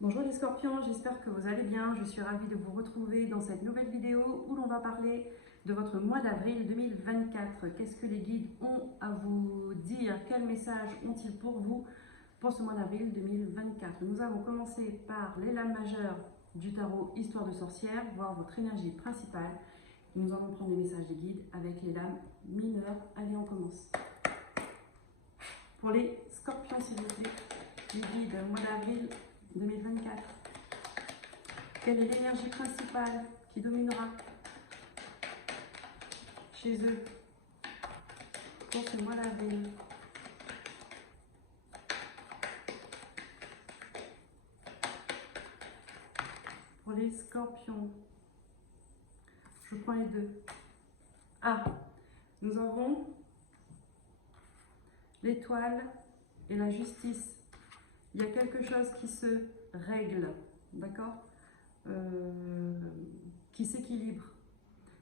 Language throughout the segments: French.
Bonjour les scorpions, j'espère que vous allez bien. Je suis ravie de vous retrouver dans cette nouvelle vidéo où l'on va parler de votre mois d'avril 2024. Qu'est-ce que les guides ont à vous dire? Quels messages ont-ils pour vous pour ce mois d'avril 2024? Nous allons commencer par les lames majeures du tarot Histoire de sorcière, voir votre énergie principale. Nous allons prendre les messages des guides avec les lames mineures. Allez, on commence. Pour les scorpions, s'il vous plaît, les guides, mois d'avril 2024. Quelle est l'énergie principale qui dominera chez eux pour ce mois d'avril? Pour les scorpions, je prends les deux. Ah, nous avons l'étoile et la justice. Il y a quelque chose qui se règle, d'accord, qui s'équilibre.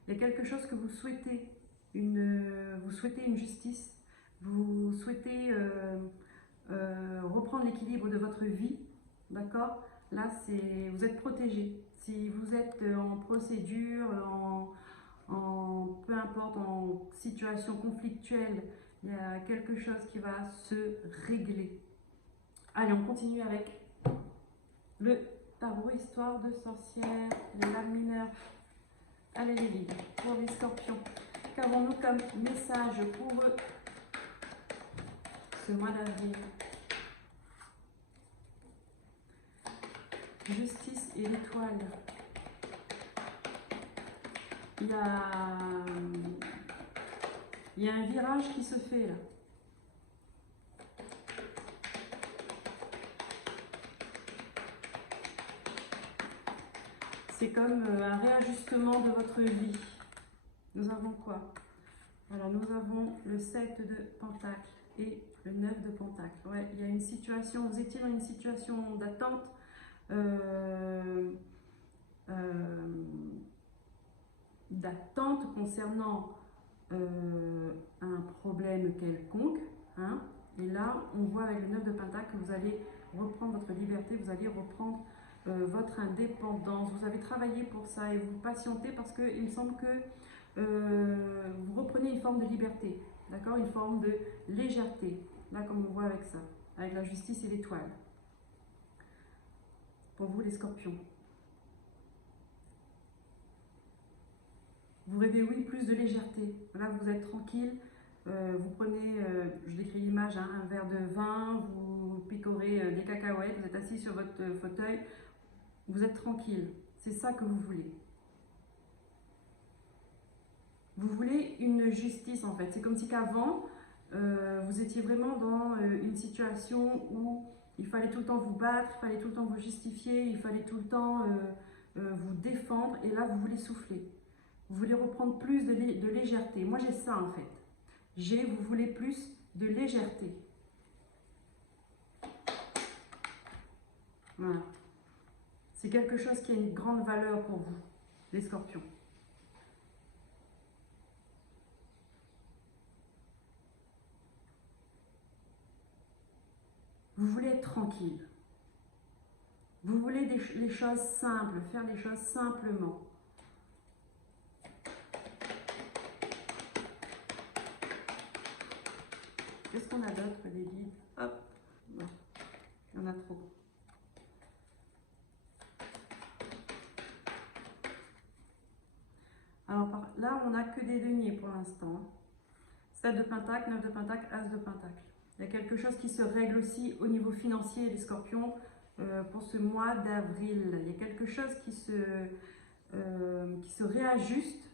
Il y a quelque chose que vous souhaitez, vous souhaitez une justice, vous souhaitez reprendre l'équilibre de votre vie, d'accord. Là, vous êtes protégé. Si vous êtes en procédure, peu importe, en situation conflictuelle, il y a quelque chose qui va se régler. Allez, on continue avec le tarot Histoire de sorcière, les lames mineures. Allez les guides, pour les scorpions, qu'avons-nous comme message pour eux ce mois d'avril? Justice et l'étoile. Il y a un virage qui se fait là. C'est comme un réajustement de votre vie. Nous avons quoi? Alors nous avons le 7 de Pentacle et le 9 de Pentacle. Ouais, il y a une situation, vous étiez dans une situation d'attente, concernant un problème quelconque, hein. Et là, on voit avec le 9 de Pentacle que vous allez reprendre votre liberté, vous allez reprendre votre indépendance. Vous avez travaillé pour ça et vous patientez parce qu'il me semble que vous reprenez une forme de liberté, d'accord, une forme de légèreté, là comme on voit avec ça, avec la justice et l'étoile. Pour vous les scorpions. Vous rêvez, oui, plus de légèreté. Là, vous êtes tranquille. Vous prenez, je décris l'image, hein, un verre de vin, vous picorez des cacahuètes, vous êtes assis sur votre fauteuil, vous êtes tranquille. C'est ça que vous voulez. Vous voulez une justice en fait. C'est comme si qu'avant, vous étiez vraiment dans une situation où il fallait tout le temps vous battre, il fallait tout le temps vous justifier, il fallait tout le temps vous défendre. Et là, vous voulez souffler. Vous voulez reprendre plus de légèreté. Moi, j'ai ça en fait. Vous voulez plus de légèreté. Voilà. C'est quelque chose qui a une grande valeur pour vous, les scorpions. Vous voulez être tranquille. Vous voulez les choses simples, faire les choses simplement. Qu'est-ce qu'on a d'autre, les guides? Hop, non, il y en a trop. Alors là, on n'a que des deniers pour l'instant. 7 de Pentacle, 9 de Pentacle, As de Pentacle. Il y a quelque chose qui se règle aussi au niveau financier, les scorpions, pour ce mois d'avril. Il y a quelque chose qui se réajuste,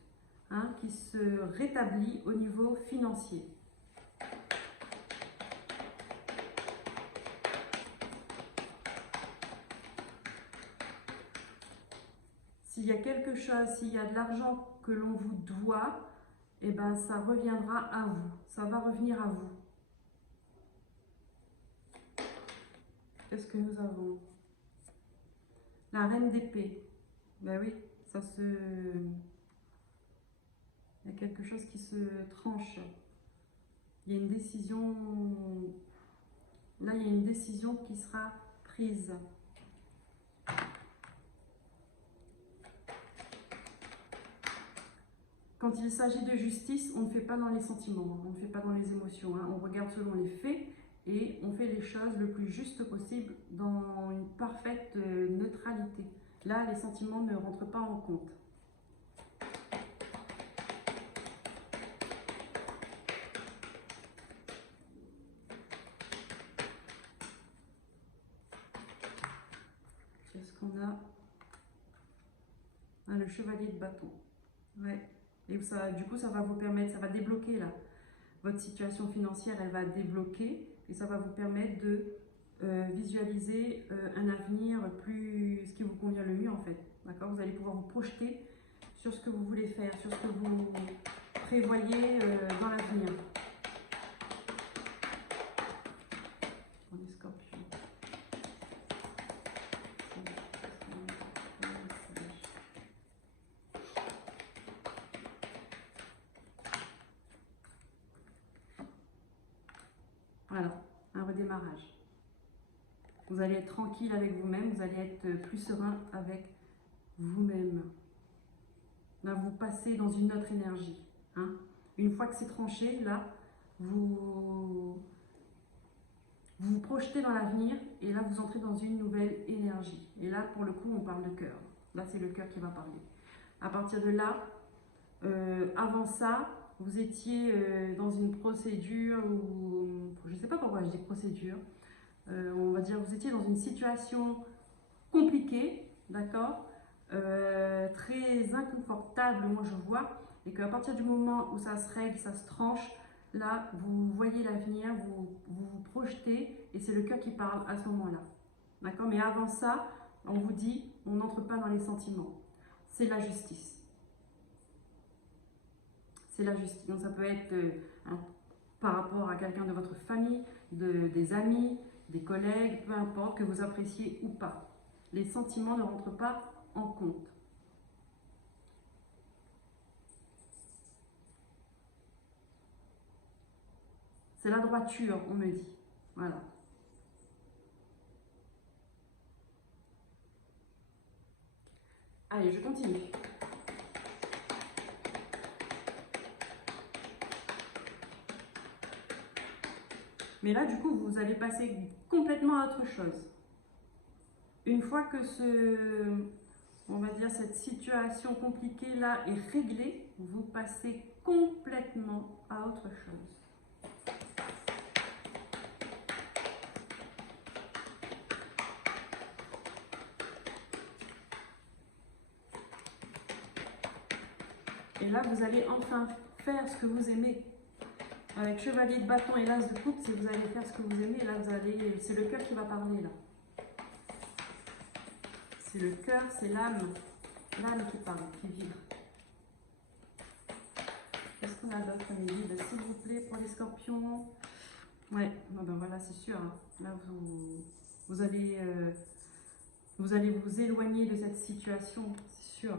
hein, qui se rétablit au niveau financier. S'il y a quelque chose, s'il y a de l'argent que l'on vous doit, eh ben, ça reviendra à vous, ça va revenir à vous. Qu'est-ce que nous avons? La reine d'épée. Ben oui, il y a quelque chose qui se tranche. Il y a une décision, là il y a une décision qui sera prise. Quand il s'agit de justice, on ne fait pas dans les sentiments, on ne fait pas dans les émotions. Hein. On regarde selon les faits et on fait les choses le plus juste possible dans une parfaite neutralité. Là, les sentiments ne rentrent pas en compte. Qu'est-ce qu'on a? Ah, le chevalier de bâton. Ouais. Et ça, du coup, ça va vous permettre, ça va débloquer là. Votre situation financière, elle va débloquer et ça va vous permettre de visualiser un avenir ce qui vous convient le mieux en fait. D'accord? Vous allez pouvoir vous projeter sur ce que vous voulez faire, sur ce que vous prévoyez dans l'avenir. Pour les scorpions. Voilà, un redémarrage. Vous allez être tranquille avec vous-même, vous allez être plus serein avec vous-même. Là, vous passez dans une autre énergie. Hein. Une fois que c'est tranché, là, vous vous projetez dans l'avenir et là, vous entrez dans une nouvelle énergie. Et là, pour le coup, on parle de cœur. Là, c'est le cœur qui va parler. À partir de là, avant ça, vous étiez dans une procédure ou je ne sais pas pourquoi je dis procédure. On va dire vous étiez dans une situation compliquée, d'accord, très inconfortable, moi je vois, et qu'à partir du moment où ça se règle, ça se tranche, là vous voyez l'avenir, vous projetez, et c'est le cœur qui parle à ce moment-là, d'accord. Mais avant ça, on vous dit, on n'entre pas dans les sentiments, c'est la justice. C'est la justice. Donc ça peut être par rapport à quelqu'un de votre famille, des amis, des collègues, peu importe, que vous appréciez ou pas. Les sentiments ne rentrent pas en compte. C'est la droiture, on me dit. Voilà. Allez, je continue. Mais là, du coup, vous allez passer complètement à autre chose. Une fois que on va dire, cette situation compliquée là est réglée, vous passez complètement à autre chose. Et là, vous allez enfin faire ce que vous aimez. Avec chevalier de bâton et l'as de coupe, si vous allez faire ce que vous aimez, là, c'est le cœur qui va parler, là. C'est le cœur, c'est l'âme qui parle, qui vibre. Qu'est-ce qu'on a d'autre comme guide, s'il vous plaît, pour les scorpions? Ouais, non, ben voilà, c'est sûr. Hein. Là, vous allez vous éloigner de cette situation, c'est sûr.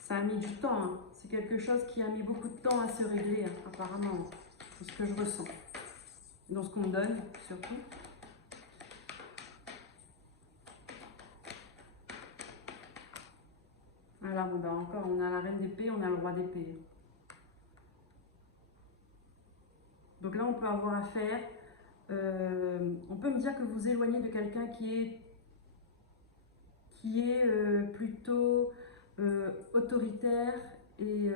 Ça a mis du temps, hein. C'est quelque chose qui a mis beaucoup de temps à se régler, hein, apparemment, c'est ce que je ressens. Dans ce qu'on me donne, surtout. Voilà, bon ben encore, on a la reine d'épée, on a le roi d'épée. Donc là, on peut avoir affaire, on peut me dire que vous éloignez de quelqu'un qui est plutôt autoritaire et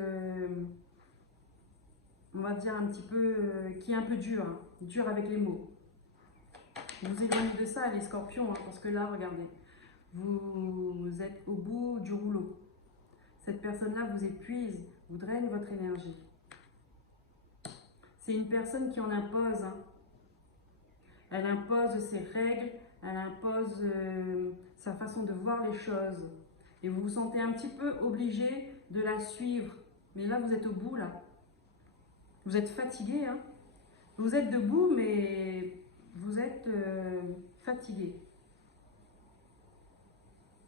on va dire un petit peu, qui est un peu dur, hein, dur avec les mots. Vous éloignez de ça, les scorpions, hein, parce que là, regardez, vous êtes au bout du rouleau. Cette personne-là vous épuise, vous draine votre énergie. C'est une personne qui en impose. Hein. Elle impose ses règles, elle impose sa façon de voir les choses. Et vous vous sentez un petit peu obligé de la suivre. Mais là, vous êtes au bout, là. Vous êtes fatigué, hein. Vous êtes debout, mais vous êtes fatigué.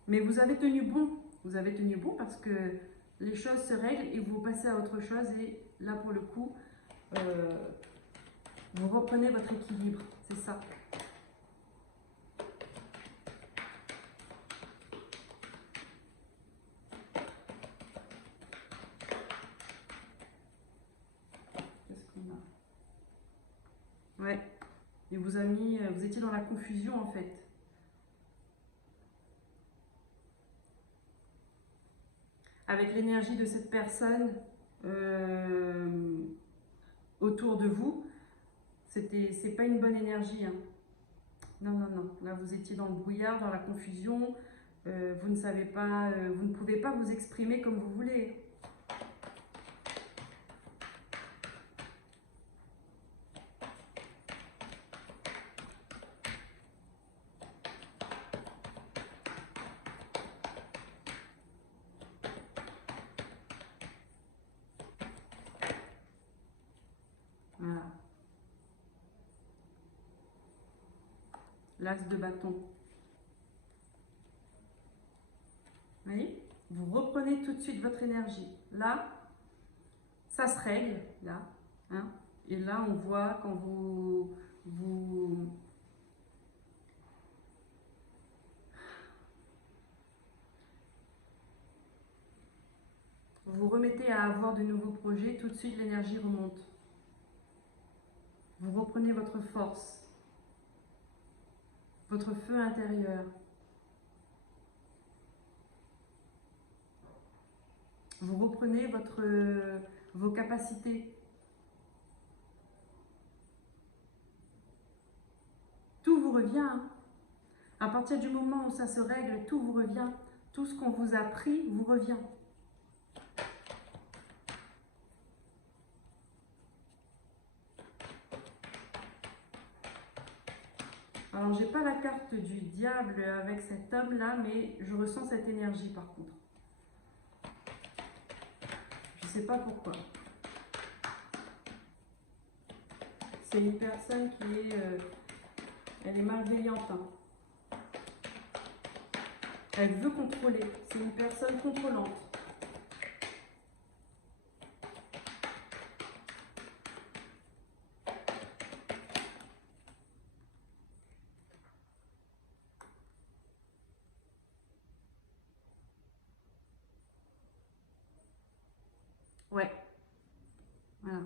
Mais vous avez tenu bon. Vous avez tenu bon parce que les choses se règlent et vous passez à autre chose. Et là, pour le coup, vous reprenez votre équilibre, c'est ça. Qu'est-ce qu'on a? Ouais, et vous a mis, vous étiez dans la confusion en fait. Avec l'énergie de cette personne autour de vous, c'est pas une bonne énergie. Hein. Non, non, non. Là, vous étiez dans le brouillard, dans la confusion. Vous ne savez pas, vous ne pouvez pas vous exprimer comme vous voulez. Voilà. L'as de bâton. Vous voyez? Vous reprenez tout de suite votre énergie. Là, ça se règle, là. Hein? Et là, on voit quand vous remettez à avoir de nouveaux projets, tout de suite l'énergie remonte. Vous reprenez votre force, votre feu intérieur. Vous reprenez vos capacités. Tout vous revient. Hein. À partir du moment où ça se règle, tout vous revient. Tout ce qu'on vous a pris vous revient. Alors, j'ai pas la carte du diable avec cet homme-là, mais je ressens cette énergie par contre. Je sais pas pourquoi. C'est une personne qui est... elle est malveillante. Hein. Elle veut contrôler. C'est une personne contrôlante. Ouais. Voilà.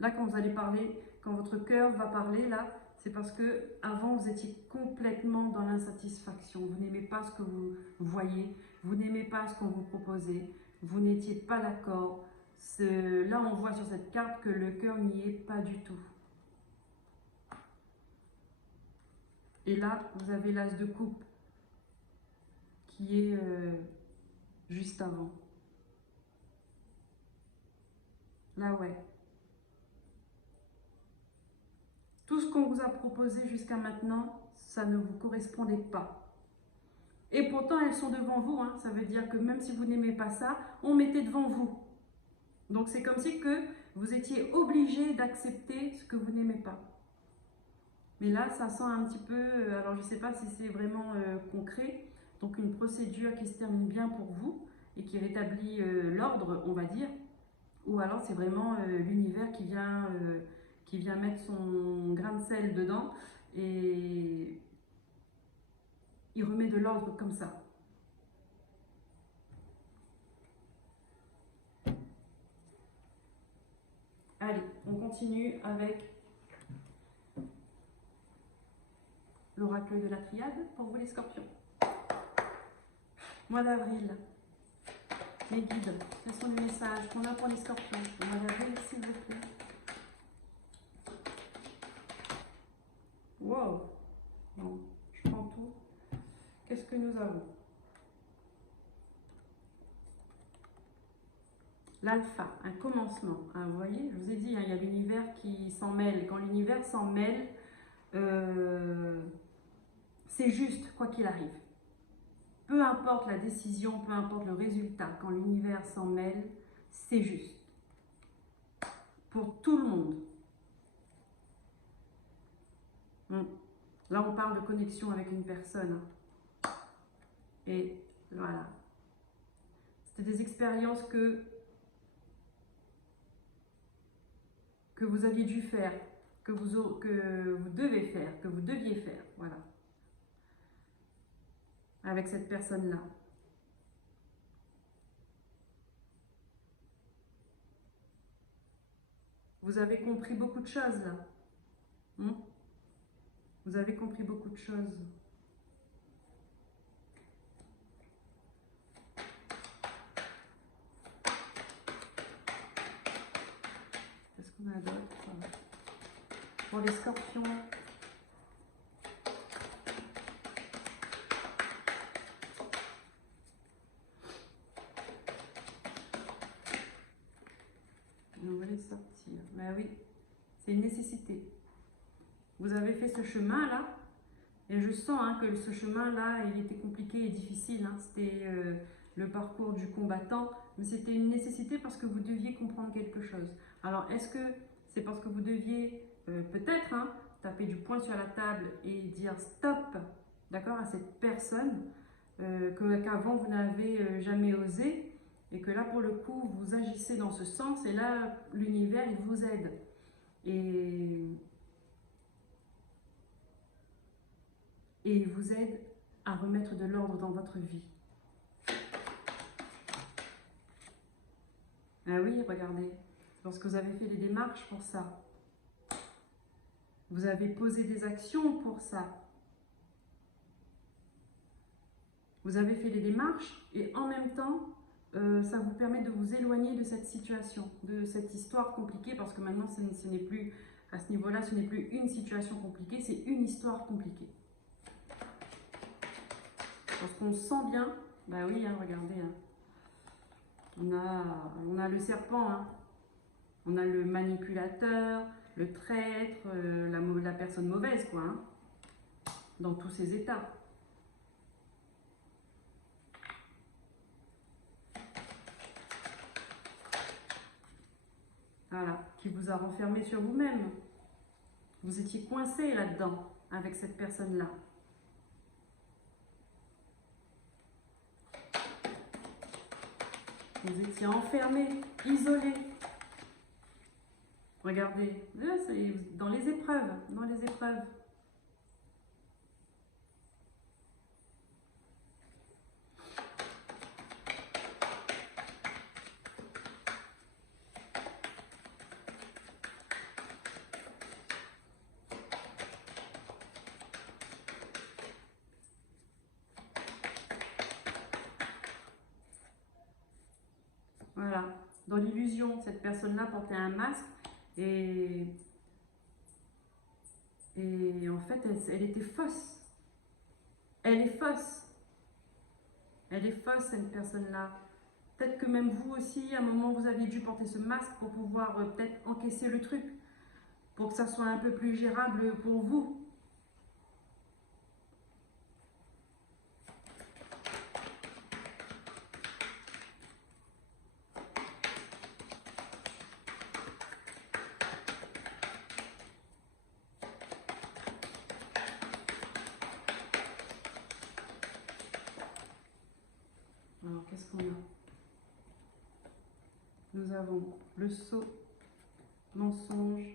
Là, quand vous allez parler, quand votre cœur va parler, là, c'est parce que avant vous étiez complètement dans l'insatisfaction. Vous n'aimez pas ce que vous voyez, vous n'aimez pas ce qu'on vous proposait, vous n'étiez pas d'accord. Là, on voit sur cette carte que le cœur n'y est pas du tout. Et là, vous avez l'as de coupe qui est juste avant. Là, ouais. Tout ce qu'on vous a proposé jusqu'à maintenant, ça ne vous correspondait pas. Et pourtant, elles sont devant vous. Hein. Ça veut dire que même si vous n'aimez pas ça, on mettait devant vous. Donc, c'est comme si que vous étiez obligé d'accepter ce que vous n'aimez pas. Mais là, ça sent un petit peu... alors, je ne sais pas si c'est vraiment concret. Donc, une procédure qui se termine bien pour vous et qui rétablit l'ordre, on va dire. Ou alors, c'est vraiment l'univers qui vient mettre son grain de sel dedans et il remet de l'ordre comme ça. Allez, on continue avec l'oracle de la triade pour vous les scorpions. Mois d'avril, les guides, quels sont les messages qu'on a pour les scorpions? Le mois d'avril, s'il vous plaît. Wow! Bon, je prends tout. Qu'est-ce que nous avons? L'alpha, un commencement. Hein, vous voyez, je vous ai dit, hein, il y a l'univers qui s'en mêle. Quand l'univers s'en mêle, c'est juste, quoi qu'il arrive. Peu importe la décision, peu importe le résultat, quand l'univers s'en mêle, c'est juste. Pour tout le monde. Là, on parle de connexion avec une personne. Et voilà. C'était des expériences que que vous aviez dû faire, que vous devez faire, que vous deviez faire, voilà, avec cette personne-là. Vous avez compris beaucoup de choses là. Vous avez compris beaucoup de choses. Qu'est-ce qu'on a d'autre pour les scorpions? On va les sortir. Ben oui, c'est une nécessité. Vous avez fait ce chemin-là, et je sens que ce chemin-là, il était compliqué et difficile. C'était le parcours du combattant, mais c'était une nécessité parce que vous deviez comprendre quelque chose. Alors, est-ce que c'est parce que vous deviez peut-être taper du poing sur la table et dire stop, d'accord, à cette personne qu'avant vous n'avez jamais osé, et que là, pour le coup, vous agissez dans ce sens, et là, l'univers, il vous aide. Et il vous aide à remettre de l'ordre dans votre vie. Ah oui, regardez, lorsque vous avez fait les démarches pour ça, vous avez posé des actions pour ça, vous avez fait les démarches et en même temps, ça vous permet de vous éloigner de cette situation, de cette histoire compliquée, parce que maintenant, ce n'est plus, à ce niveau-là, ce n'est plus une situation compliquée, c'est une histoire compliquée. Parce qu'on sent bien, bah oui, regardez, on a le serpent, on a le manipulateur, le traître, la personne mauvaise, quoi, dans tous ces états. Voilà, qui vous a renfermé sur vous-même. Vous étiez coincé là-dedans, avec cette personne-là. Vous étiez enfermé, isolé. Regardez, là, c'est dans les épreuves, dans les épreuves. Voilà, dans l'illusion, cette personne-là portait un masque et en fait, elle était fausse. Elle est fausse. Elle est fausse, cette personne-là. Peut-être que même vous aussi, à un moment, vous aviez dû porter ce masque pour pouvoir peut-être encaisser le truc, pour que ça soit un peu plus gérable pour vous. Alors, qu'est-ce qu'on a? Nous avons le sceau, mensonge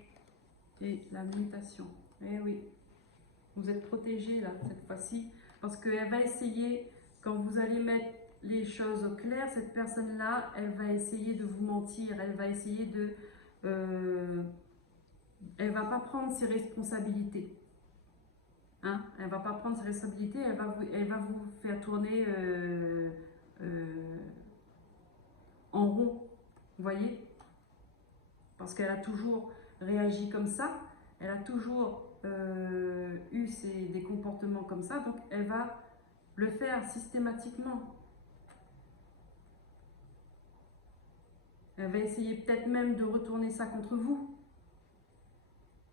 et la mutation. Eh oui, vous êtes protégé là, cette fois-ci, parce qu'elle va essayer, quand vous allez mettre les choses au clair, cette personne-là, elle va essayer de vous mentir, elle va essayer de... elle va pas prendre ses responsabilités. Elle va pas prendre ses responsabilités, elle va vous faire tourner en rond, vous voyez, parce qu'elle a toujours réagi comme ça, elle a toujours eu des comportements comme ça, donc elle va le faire systématiquement. Elle va essayer peut-être même de retourner ça contre vous.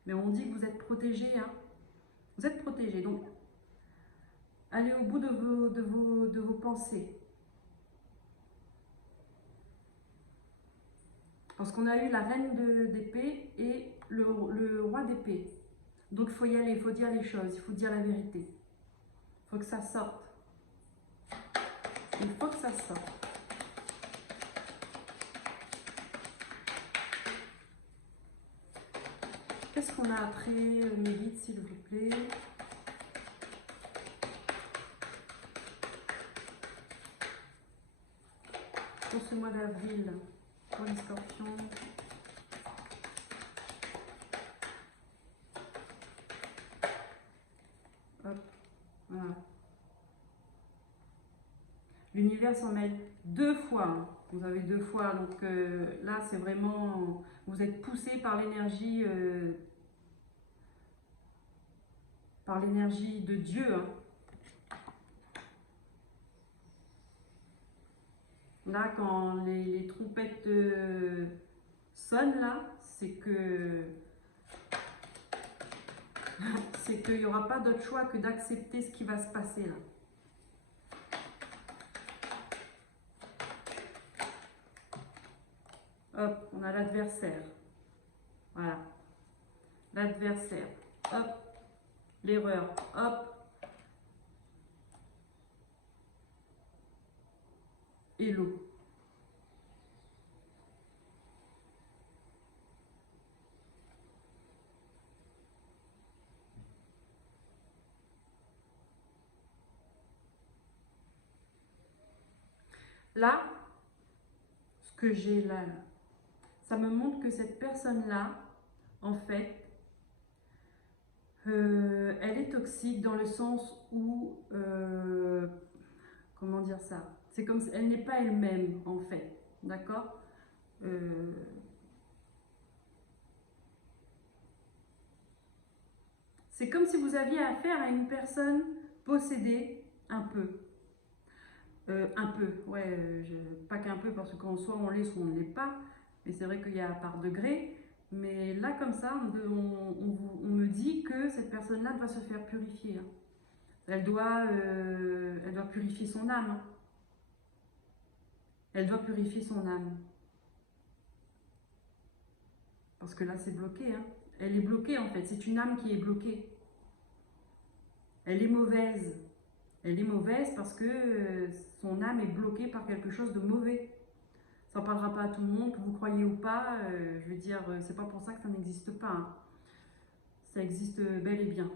Mais on dit que vous êtes protégé, Vous êtes protégé, donc allez au bout de vos pensées. Parce qu'on a eu la reine d'épée et le roi d'épée. Donc il faut y aller, il faut dire les choses, il faut dire la vérité. Il faut que ça sorte. Il faut que ça sorte. Qu'est-ce qu'on a après, mes guides, s'il vous plaît? Pour ce mois d'avril, pour les scorpions. Hop, voilà. L'univers s'en mêle 2 fois. Hein. Vous avez 2 fois. Donc là, c'est vraiment... Vous êtes poussé par l'énergie de Dieu. Hein. Là, quand les trompettes sonnent, là, c'est que c'est qu'il n'y aura pas d'autre choix que d'accepter ce qui va se passer là. Hop, on a l'adversaire. Voilà. L'adversaire. Hop. L'erreur. Hop. Et l'eau. Là, ce que j'ai là, ça me montre que cette personne-là, en fait, elle est toxique dans le sens où, comment dire ça? C'est comme si elle n'est pas elle-même, en fait, d'accord? C'est comme si vous aviez affaire à une personne possédée un peu. Ouais, pas qu'un peu, parce qu'en soi on l'est, soit on ne l'est pas, mais c'est vrai qu'il y a par degré. Mais là, comme ça, on me dit que cette personne-là doit se faire purifier. Hein. Elle doit purifier son âme. Hein. Elle doit purifier son âme. Parce que là, c'est bloqué. Hein. Elle est bloquée, en fait. C'est une âme qui est bloquée. Elle est mauvaise. Elle est mauvaise parce que son âme est bloquée par quelque chose de mauvais. Ça n'en parlera pas à tout le monde, que vous croyez ou pas. Je veux dire, c'est pas pour ça que ça n'existe pas. Hein. Ça existe bel et bien.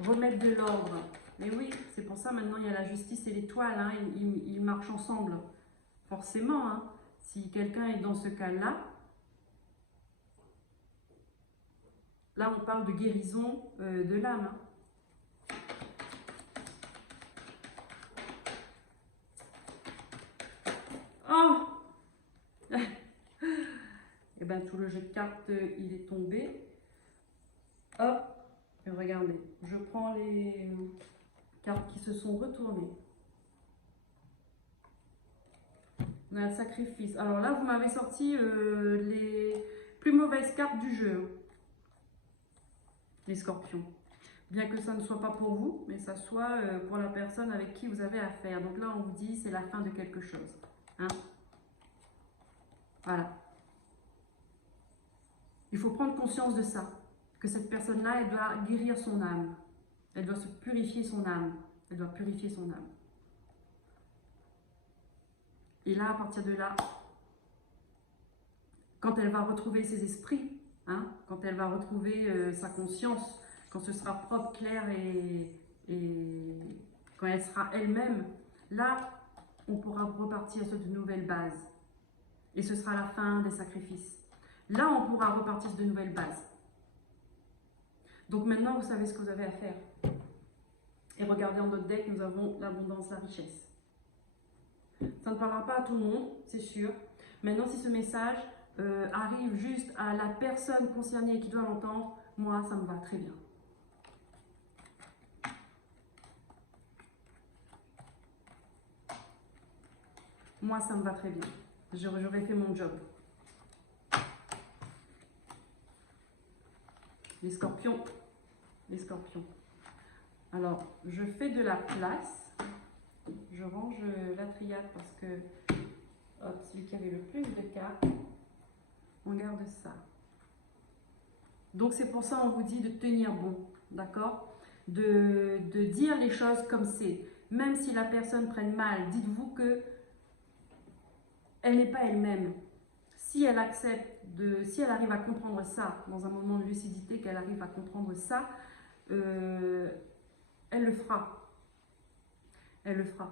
Remettre de l'ordre. Mais oui, c'est pour ça maintenant il y a la justice et l'étoile. Hein, ils marchent ensemble. Forcément, hein, si quelqu'un est dans ce cas-là, là on parle de guérison de l'âme. Hein. Oh et bien tout le jeu de cartes, il est tombé. Hop, et regardez, je prends les cartes qui se sont retournées. On a le sacrifice. Alors là, vous m'avez sorti les plus mauvaises cartes du jeu. Les scorpions. Bien que ça ne soit pas pour vous, mais ça soit pour la personne avec qui vous avez affaire. Donc là, on vous dit, c'est la fin de quelque chose. Hein? Voilà. Il faut prendre conscience de ça. Que cette personne-là, elle doit guérir son âme. Elle doit se purifier son âme. Elle doit purifier son âme. Et là, à partir de là, quand elle va retrouver ses esprits, hein, quand elle va retrouver sa conscience, quand ce sera propre, clair et quand elle sera elle-même, là, on pourra repartir sur de nouvelles bases. Et ce sera la fin des sacrifices. Là, on pourra repartir sur de nouvelles bases. Donc maintenant, vous savez ce que vous avez à faire. Et regardez en notre deck, nous avons l'abondance, la richesse. Ça ne parlera pas à tout le monde, c'est sûr. Maintenant, si ce message arrive juste à la personne concernée qui doit l'entendre, moi, ça me va très bien. Moi, ça me va très bien. J'aurais fait mon job. Les scorpions. Les scorpions. Alors, je fais de la place. Je range la triade parce que hop, celui qui avait le plus de cartes, on garde ça. Donc, c'est pour ça on vous dit de tenir bon, d'accord, de dire les choses comme c'est. Même si la personne prenne mal, dites-vous que elle n'est pas elle-même. Si elle accepte, si elle arrive à comprendre ça, dans un moment de lucidité, qu'elle arrive à comprendre ça, elle le fera. Elle le fera.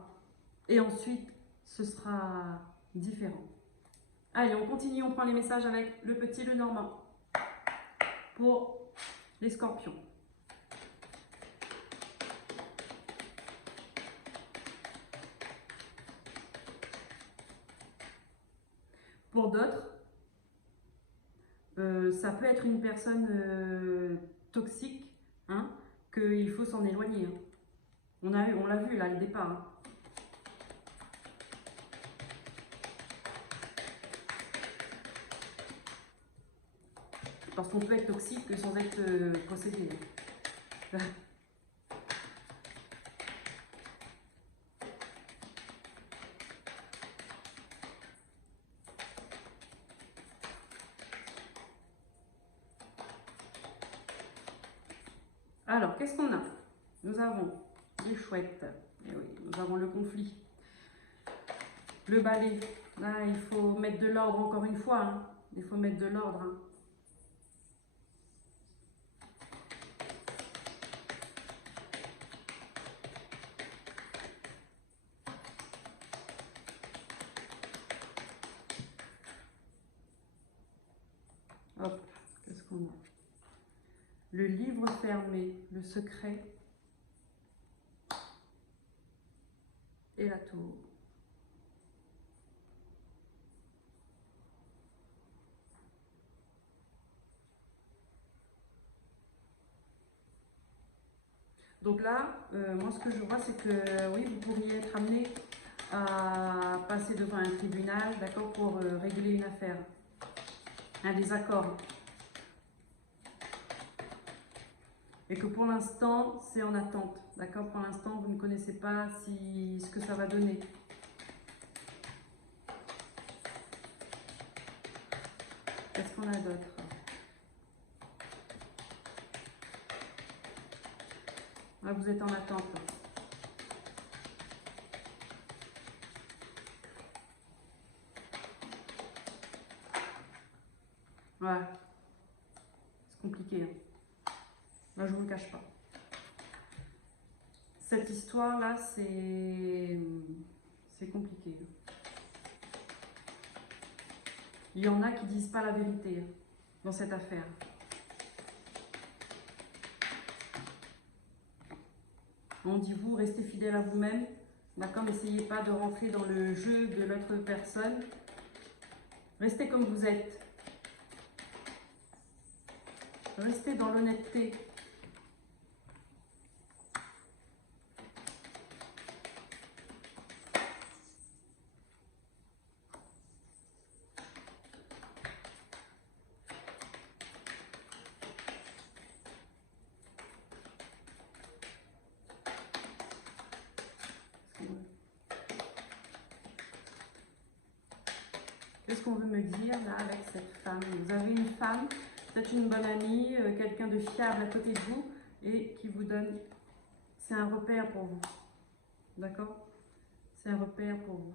Et ensuite, ce sera différent. Allez, on continue, on prend les messages avec le petit, le normand. Pour les scorpions. Pour d'autres, ça peut être une personne toxique, hein, qu'il faut s'en éloigner. Hein. On l'a vu là, le départ. Hein. Parce qu'on peut être toxique sans être possédé. Hein. Alors, qu'est-ce qu'on a? Nous avons les chouettes. Et oui, nous avons le conflit. Le balai. Là, il faut mettre de l'ordre encore une fois. Hein. Il faut mettre de l'ordre. Hein. Hop, qu'est-ce qu'on a? Le livre fermé, le secret et la tour. Donc là, moi ce que je vois, c'est que oui, vous pourriez être amené à passer devant un tribunal, d'accord, pour régler une affaire, un désaccord. Et que pour l'instant, c'est en attente, d'accord? Pour l'instant, vous ne connaissez pas ce que ça va donner. Qu'est-ce qu'on a d'autre? Là, vous êtes en attente. Ouais. C'est compliqué. Hein. Là, je ne vous le cache pas. Cette histoire-là, c'est compliqué. Il y en a qui ne disent pas la vérité dans cette affaire. On dit vous, restez fidèle à vous-même, d'accord? N'essayez pas de rentrer dans le jeu de l'autre personne. Restez comme vous êtes. Restez dans l'honnêteté. Qu'est-ce qu'on veut me dire là avec cette femme? Vous avez une femme, peut-être une bonne amie, quelqu'un de fiable à côté de vous et qui vous donne... C'est un repère pour vous. D'accord? C'est un repère pour vous.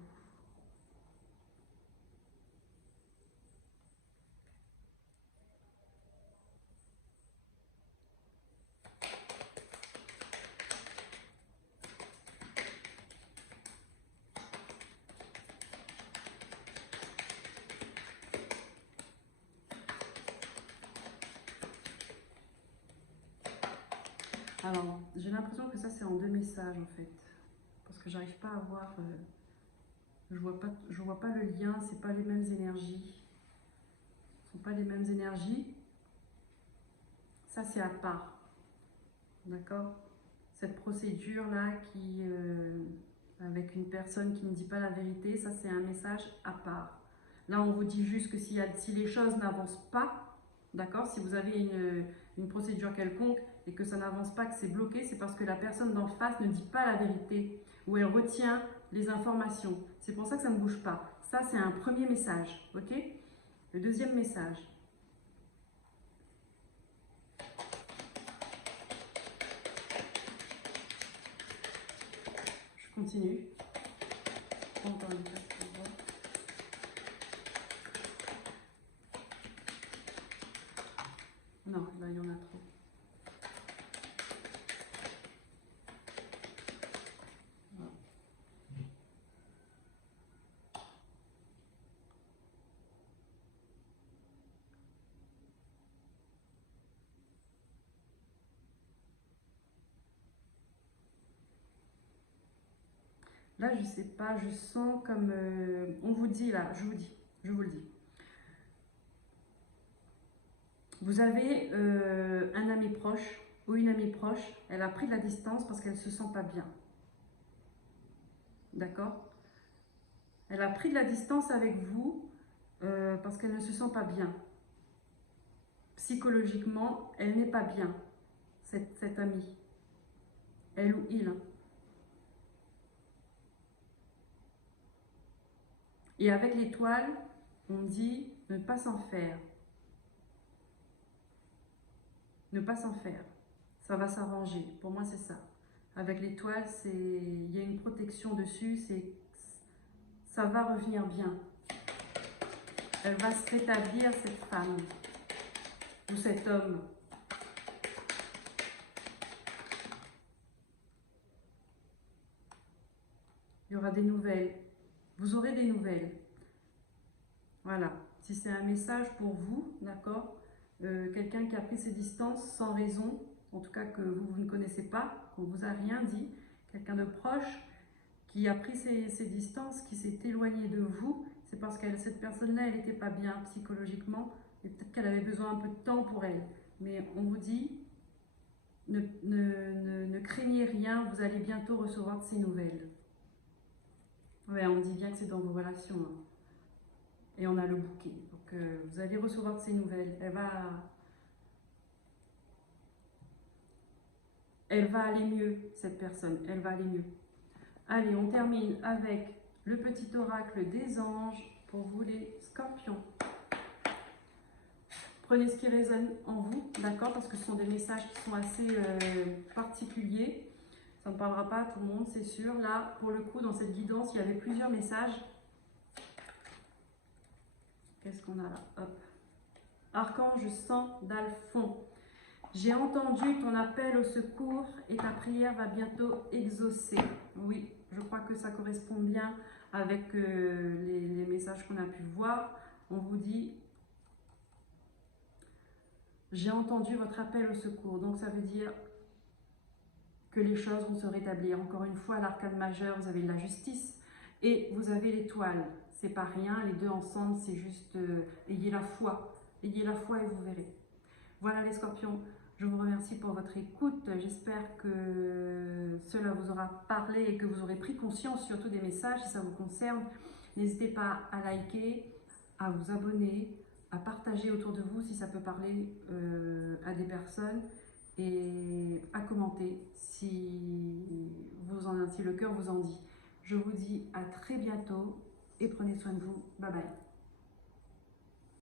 Alors, j'ai l'impression que ça c'est en deux messages en fait. Parce que j'arrive pas à voir... je vois pas le lien, c'est pas les mêmes énergies. Ce sont pas les mêmes énergies. Ça c'est à part. D'accord? Cette procédure-là qui... avec une personne qui ne dit pas la vérité, ça c'est un message à part. Là on vous dit juste que si les choses n'avancent pas, d'accord, si vous avez une procédure quelconque et que ça n'avance pas, que c'est bloqué, c'est parce que la personne d'en face ne dit pas la vérité ou elle retient les informations. C'est pour ça que ça ne bouge pas. Ça c'est un premier message, ok? Le deuxième message. Je continue. Encore une carte pour voir. Non, là il y en a trop. Voilà. Là, je sais pas, je sens comme on vous dit là, je vous le dis. Vous avez un ami proche ou une amie proche, elle a pris de la distance parce qu'elle ne se sent pas bien. D'accord? Elle a pris de la distance avec vous parce qu'elle ne se sent pas bien. Psychologiquement, elle n'est pas bien, cette amie. Elle ou il. Et avec l'étoile, on dit ne pas s'en faire. Ne pas s'en faire. Ça va s'arranger. Pour moi, c'est ça. Avec l'étoile, il y a une protection dessus. Ça va revenir bien. Elle va se rétablir, cette femme ou cet homme. Il y aura des nouvelles. Vous aurez des nouvelles. Voilà. Si c'est un message pour vous, d'accord, quelqu'un qui a pris ses distances sans raison, en tout cas que vous ne connaissez pas, qu'on ne vous a rien dit, quelqu'un de proche qui a pris ses distances, qui s'est éloigné de vous, c'est parce que cette personne-là, elle n'était pas bien psychologiquement, et peut-être qu'elle avait besoin un peu de temps pour elle. Mais on vous dit, ne craignez rien, vous allez bientôt recevoir de ces nouvelles. Ouais, on dit bien que c'est dans vos relations. Hein. Et on a le bouquet. Donc vous allez recevoir de ces nouvelles. Elle va aller mieux, cette personne. Elle va aller mieux. Allez, on termine avec le petit oracle des anges pour vous les scorpions. Prenez ce qui résonne en vous, d'accord? Parce que ce sont des messages qui sont assez particuliers. Ça ne parlera pas à tout le monde, c'est sûr. Là, pour le coup, dans cette guidance, il y avait plusieurs messages. Qu'est-ce qu'on a là? Hop. Archange Sandalphon. J'ai entendu ton appel au secours et ta prière va bientôt exaucer. Oui, je crois que ça correspond bien avec les messages qu'on a pu voir. On vous dit, j'ai entendu votre appel au secours. Donc ça veut dire que les choses vont se rétablir. Encore une fois, l'arcane majeur, vous avez la justice et vous avez l'étoile. C'est pas rien, les deux ensemble, c'est juste ayez la foi. Ayez la foi et vous verrez. Voilà les scorpions. Je vous remercie pour votre écoute. J'espère que cela vous aura parlé et que vous aurez pris conscience surtout des messages si ça vous concerne. N'hésitez pas à liker, à vous abonner, à partager autour de vous si ça peut parler à des personnes et à commenter si le cœur vous en dit. Je vous dis à très bientôt et prenez soin de vous. Bye bye.